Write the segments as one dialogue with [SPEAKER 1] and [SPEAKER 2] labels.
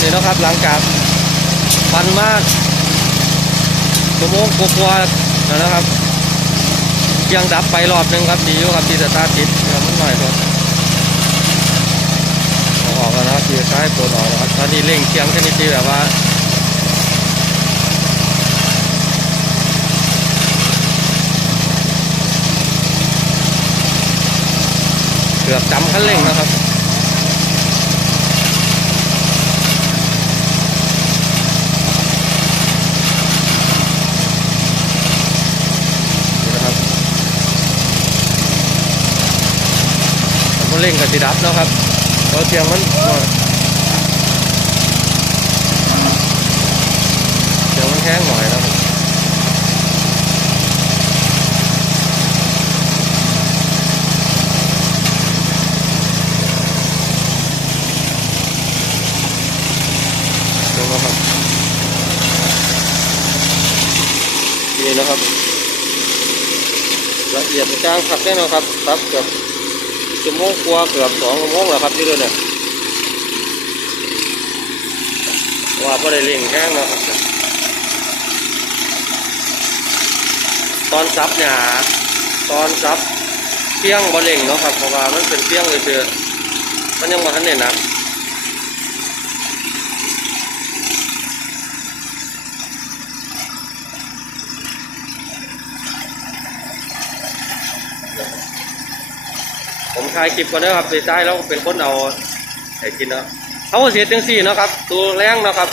[SPEAKER 1] นี่นะครับหลังจากฟันมากชั่วโมงกว่าๆนะครับเครื่องดับไปรอบนึงครับดีอยู่ครับที่สตาร์ทติดครับมันหน่อยครับออกแล้วนะครับที่ซ้ายปวดออกแล้วครับตอนนี้เร่งเครื่องชนิดที่แบบว่าเกือบจำคันเร่งนะครับ นี่นะครับคัน เร่งกับสีดับเนาะครับเพราะเสียงมันเสียงมันแห้งหน่อยนะครับดูนะครับนี่นะครับ ละเอียดกลางขับแน่นอนครับครับเกือบ ชั่วโมงกว่าเกือบสองชั่วโมงแล้วครับที่เดินเนี่ยว่าพอได้เร่งแห้งนะครับตอนซับเนี่ยตอนซับเพียงบะเล่งเนาะครับเพราะว่ามันเป็นเพียงเลยเจอมันยังมาทันเนี่ยนะ ผมถ่ายคลิปก่อนนะครับดีใจแล้วเป็นคนเอาไอ้กินเนาะเขาเสียจังสี่เนาะครับ ตัวแรงเนาะครับ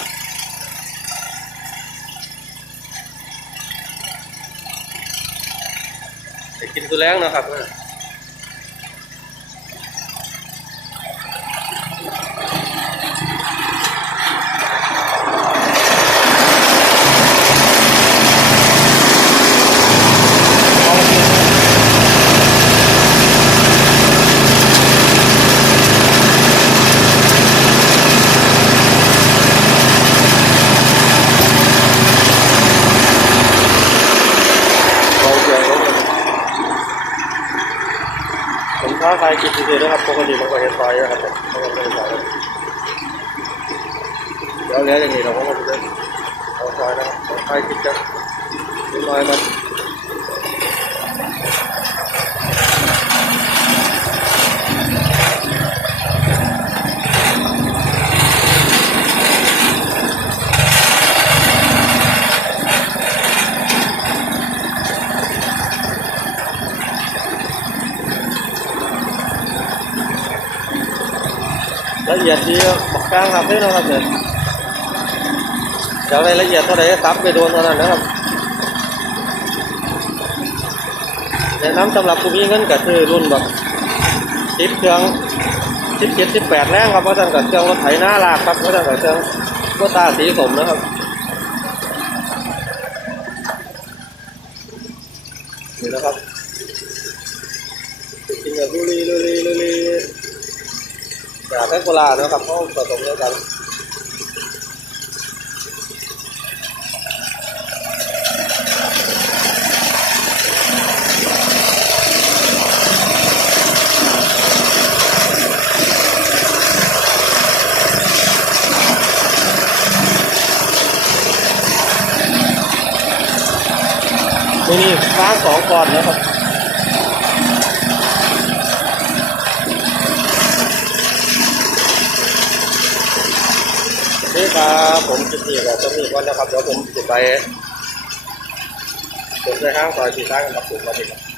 [SPEAKER 1] ไอ้กินตัวแรงเนาะครับ ผมท้าทายกินดีๆนะครับปกติมันก็เห็นซอยนะครับมันก็ไม่ได้ซอยเดี๋ยวแล้วอย่างนี้เราก็มาดูเลยเอาซอยนะครับใครกินจะนนิดหน่อยมัน ละเอียดดีบักกลางครับนี่นะครับเนี่ยเดี๋ยวรายละเอียดเท่าไหร่ซับไปโดนเท่านั้นนะครับแนะนำสำหรับผู้มีเงินก็คือรุ่นแบบติดเครื่องสิบเจ็ดสิบแปดแรงครับเพราะฉะนั้นกับเครื่องรถไถหน้าลากครับเพราะฉะนั้นกับเครื่องรถตาสีสมนะครับนี่นะครับกินแบบลุลีลุลีลุลี จากแพ็กโกลานะครับเขาผสมด้วยกันนี่นี่ฟ้าสองก่อนนะครับ นี่ครับผมจะมีแบบจะมีก่อนนะครับเดี๋ยวผมจะไปผมจะห้างซอยที่ตั้งกับผมมาดีครับ